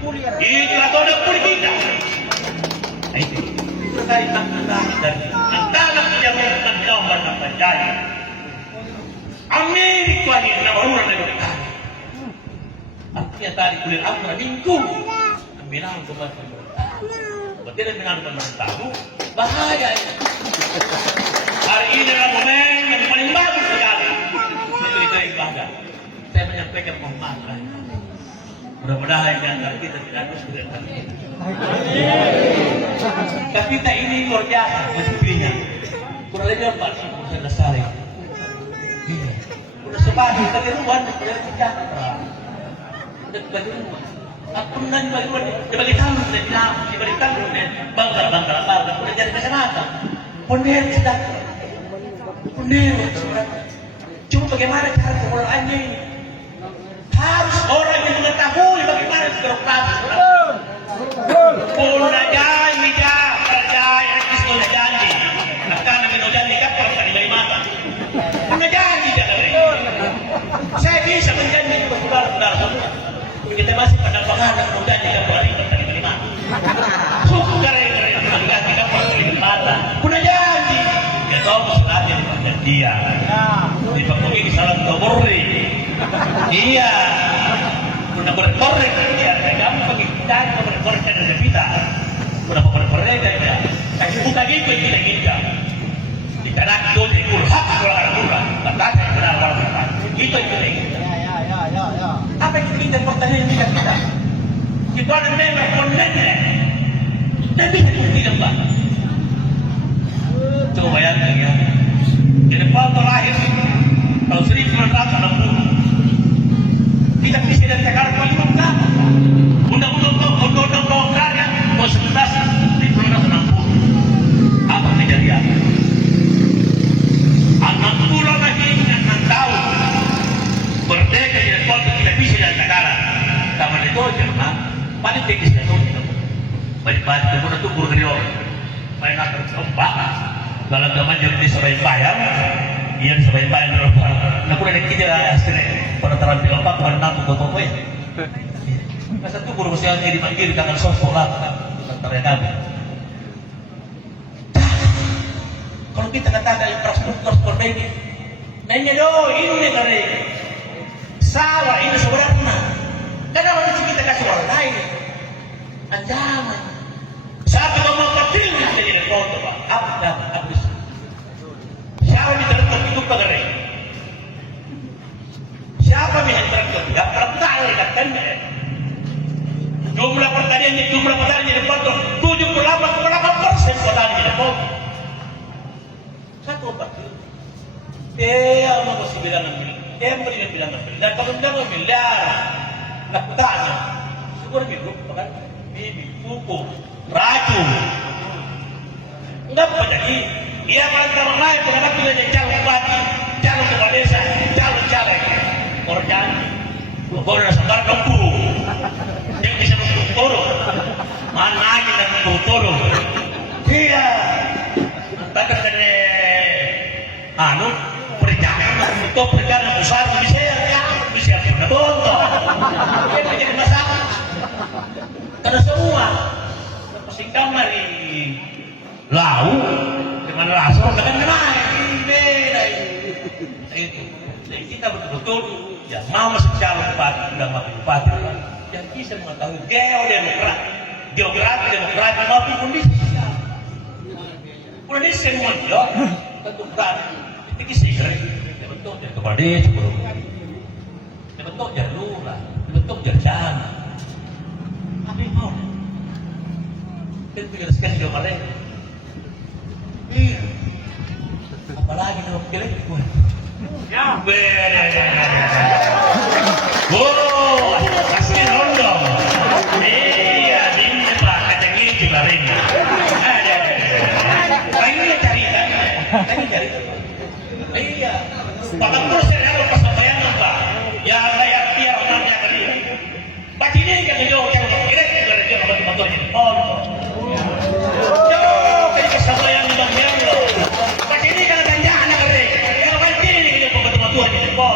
Ito na puli kita. Ay, ito tayo nakakita. Ang danak niya mo nagkaman ng panjaya. Amerika niya na marunang na ito. At kaya tayo kulir ako na minggu. Ang binahang ko man sa mga tao. Ba't yun ang binahang ko man ng tao? Bahaya yan. Hari ini adalah momen yang paling bagus sekali. Itu ibadah. Saya menyampaikan mohon maaf. Mudah-mudahan yang kita tidak harus berdebat. Tapi kita ini luar biasa mencupinya. Kurang lebih 40% dasari. Udah sebagi kegeruan dari sejahtera. Udah kegeruan. Aku nan dibagi tahun dibagi tahun bangga udah jadi kacamata. Ponder sudah. Ponder sudah. Cuma bagaimana cara pengolahannya ini? Harus orang yang mengetahui bagaimana birokrasi. Puna janji percaya itu janji. Akan dengan janji kan percaya dari mata. Puna janji jangan. Saya bisa menjanji benar-benar semua. Kita masih pada pengaruh janji dan berani percaya dari mata. Suku gara-gara janji kan percaya dari mata. Puna janji. Itu mustahil perjanjian. Dipenuhi salam dobori. Iya, udah berkorek dia, kamu pengikat, berkorek dari kita, udah berkorek dari dia. Tapi bukan gitu kita. Kita nak itu dikurhak keluar keluar, batas keluar keluar. Itu kita. Apa kita pertanyaan kita? Kita ada memang kontennya, tapi tidak pak. Coba bayangkan ya, di depan terakhir tahun 1960. Kita bisa dan sekarang paling lengkap. Undang-undang karya tahun 1960. Apa kejadian? Anak pulau lagi dengan 6 tahun merdeka di depan kita bisa dan sekarang. Taman itu Jerman paling tinggi satu. Balik-balik kemudian itu burgerior. Main akan sempat. Kalau teman jadi sebagai bayar. Iya sampai bayar berapa? Nah, kurang kita asli pada terampil apa kemarin aku foto ya. Masa tuh guru sosial jadi mandiri kangen sekolah antara kami. Kalau kita katakan infrastruktur seperti ini, nanya do ini dari sawah ini sebenarnya. Karena harus kita kasih orang lain. Ancaman. Saat kita mau kecilnya jadi foto pak. Apa? Siapa yang terlibat itu pegawai? Siapa yang terlibat? Tidak tertarik katanya. Jumlah pertaniannya dipotong 78,8% petani dipotong. Satu obat. Mau kasih bilangan miliar. Bilangan miliar. Dan kalau bilangan miliar, nak tanya. Syukur gitu, kan? Bibit, pupuk, racun. Enggak apa jadi. Ia antara lain menghadapi dengan calon bupati, calon kepala desa, calon caleg. Orang janji, orang ada sebar tempuru, yang bisa menturu, mana aja yang menturu. Iya, takkan dari perencanaan untuk perencanaan besar bisa bontok. Dia menjadi masalah. Karena semua pasti kamar di laut. Dengan langsung dengan naik beda itu. Jadi kita betul-betul ya mau masuk calon bupati dan wakil bupati yang bisa mengetahui geografi demokrasi maupun kondisi sosial. Kondisi semua ya tentukan itu kisah bentuk dari kepala desa bentuk dari lurah bentuk dari camat. Apa yang mau? Kita menjelaskan juga mereka. Iya. Apalagi kalau pilih gue. Ya, beda. Oh, kasih rondong. Iya, ini pak kacang ini bareng. Ada. Ini cari. Iya. Bahkan terus saya ada pas bayangan pak. Ya layak tiar orangnya kali. Pak ini kan itu yang kira-kira dia kalau motornya. Oh. Tuhan di depan.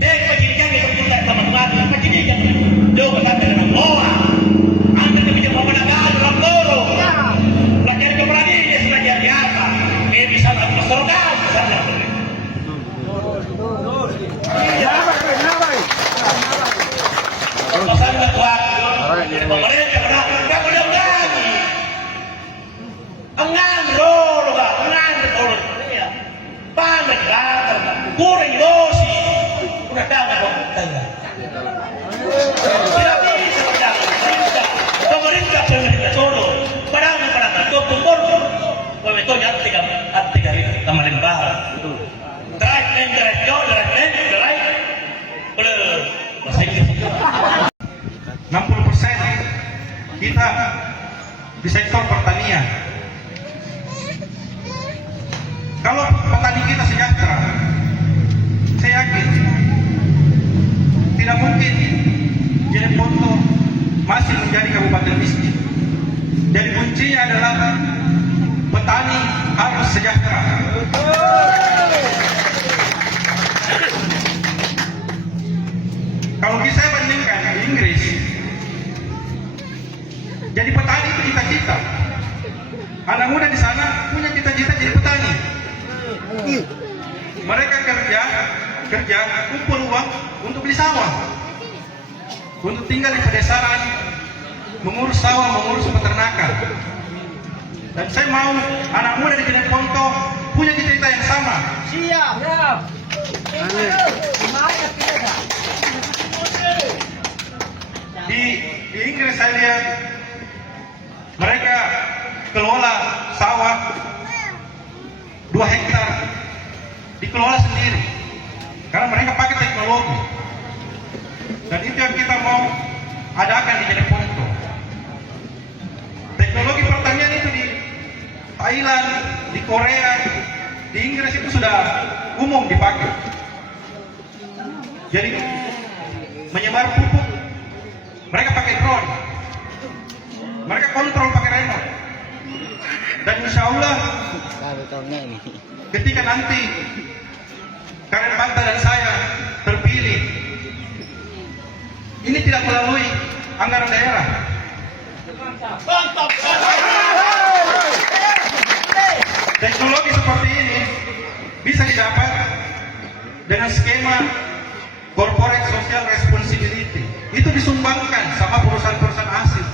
Dia pagi-pagi kita teman-teman, pagi-pagi Pasal nagwag. Pemerintah nggak mudah-mudahan. Angan rolo ba? Angan rolo. Panaglatar na. Kuring dosi. Kunadama ko. Tidak bisa pemerintah. Pemerintah solo. Parang tumpur. Pemito niya at tiga rin kamalimbahan. Drive and drive go, drive and drive. Bahasa Inggris. 60% kita di sektor pertanian. Kalau petani kita sejahtera, saya yakin tidak mungkin Jeneponto masih menjadi kabupaten miskin. Jadi kuncinya adalah petani harus sejahtera. Kalau saya bandingkan di Inggris, jadi petani itu cita-cita. Anak muda di sana punya cita-cita jadi petani. Mereka kerja, kumpul uang untuk beli sawah, untuk tinggal di pedesaan, mengurus sawah, mengurus peternakan. Dan saya mau anak muda di Jeneponto punya cita-cita yang sama. Siap. Di Inggris saya lihat mereka kelola sawah 2 hektar, dikelola sendiri karena mereka pakai teknologi. Dan itu yang kita mau adakan di Jeneponto. Teknologi pertanian itu di Thailand, di Korea, di Inggris itu sudah umum dipakai. Jadi menyebar pupuk, mereka pakai drone, mereka kontrol pakai remote. Dan insya Allah ketika nanti Karen Banta dan saya terpilih, ini tidak melalui anggaran daerah. Teknologi seperti ini bisa didapat dengan skema corporate social responsibility. Itu disumbangkan sama perusahaan-perusahaan asing.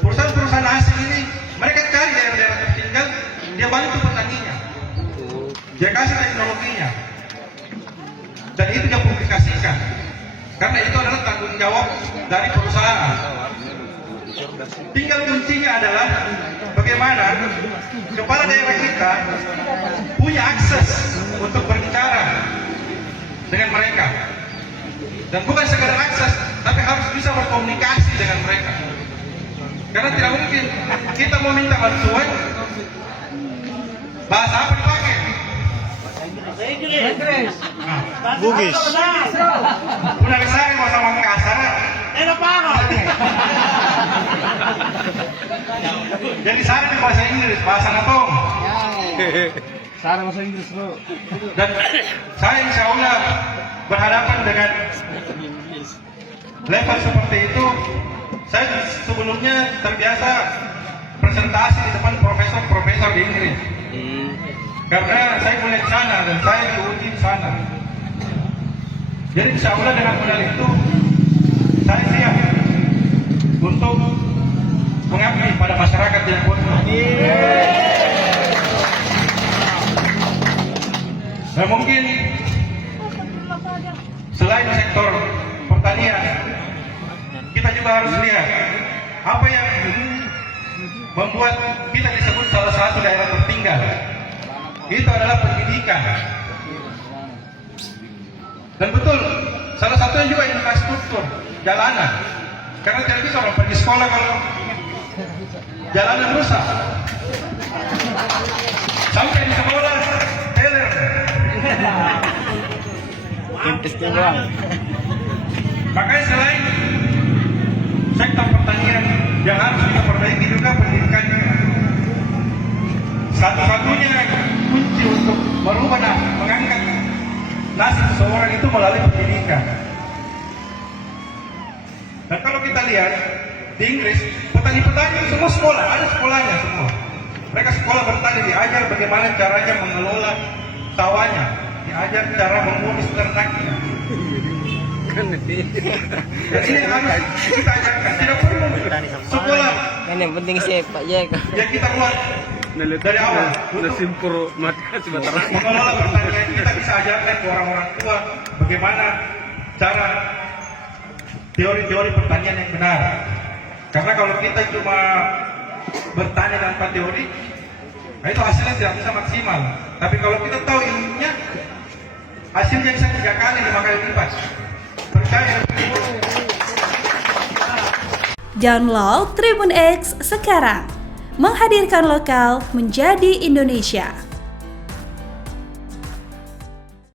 Perusahaan-perusahaan asing ini mereka cari daerah-daerah tertinggal, dia bantu petaninya, dia kasih teknologinya, dan itu dia publikasikan. Karena itu adalah tanggung jawab dari perusahaan. Tinggal kuncinya adalah bagaimana kepala daerah kita punya akses untuk berbicara dengan mereka. Dan bukan sekedar akses, tapi harus bisa berkomunikasi dengan mereka. Karena tidak mungkin kita mau minta bantuan, bahasa apa dipakai? Inggris. Bugis. Udah bisa mau sama kasar. Enak banget. Jadi saya di bahasa Inggris, bahasa Natong. Sarang bahasa Inggris, bro. Dan saya insya Allah berhadapan dengan level seperti itu. Saya sebelumnya terbiasa presentasi di depan profesor-profesor di Inggris. Karena saya kuliah di sana dan saya diuji di sana. Jadi insya Allah dengan modal itu saya siap untuk mengabdi pada masyarakat Jeneponto. Dan mungkin selain sektor pertanian, kita juga harus lihat apa yang membuat kita disebut salah satu daerah tertinggal. Itu adalah pendidikan. Dan betul, salah satunya juga infrastruktur, jalanan. Karena tidak bisa orang pergi sekolah kalau jalanan rusak. Sampai di sekolah, teler. Makanya selain sektor pertanian yang harus kita perbaiki juga pendidikannya. Satu-satunya kunci untuk merubah mengangkat nasib seseorang itu melalui pendidikan. Dan kalau kita lihat di Inggris, petani-petani semua sekolah, ada sekolahnya semua. Mereka sekolah bertani, diajar bagaimana caranya mengelola sawahnya, diajar cara mengurus ternaknya. Dan ini yang harus kita ajarkan. Tidak perlu sekolah Kan yang penting sih Pak Jack. yang kita buat dari awal. Untuk mengelola pertanian kita bisa ajarkan ke orang-orang tua bagaimana cara teori-teori pertanian yang benar. Karena kalau kita cuma bertani tanpa teori, nah itu hasilnya tidak bisa maksimal. Tapi kalau kita tahu ilmunya, hasilnya bisa 3 kali, 5 kali lipat. Percaya. Download Tribun X sekarang. Menghadirkan lokal menjadi Indonesia.